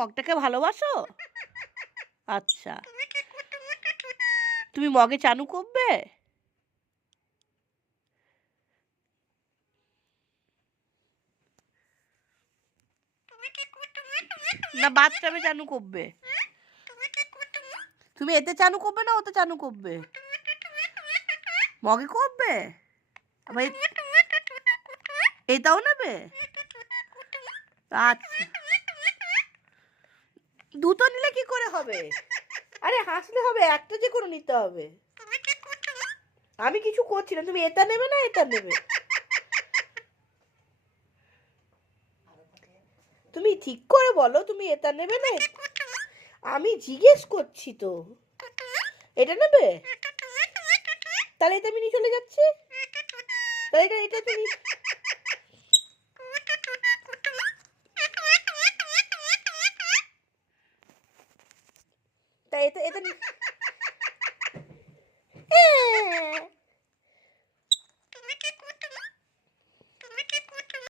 মগটাকে ভালোবাসো? আচ্ছা, তুমি মগে চানু করবে? না বাথটাবে চানু করবে? তুমি এতে চানু করবে না ওতে চানু করবে? মগে করবে? আবার এটাও নেবে? আচ্ছা, দুটো নিলে কি করে হবে? আরে হাসলে হবে, একটা যে কোনো নিতে হবে। আমি কিছু করছি না, তুমি এটা নেবে না এটা নেবে? তুমি ঠিক করে বলো, তুমি এটা নেবে না আমি জিজ্ঞেস করছি তো। এটা নেবে? তাহলে এটা আমি নিয়ে চলে যাচ্ছি। তাহলে এটা তুমি তা এটা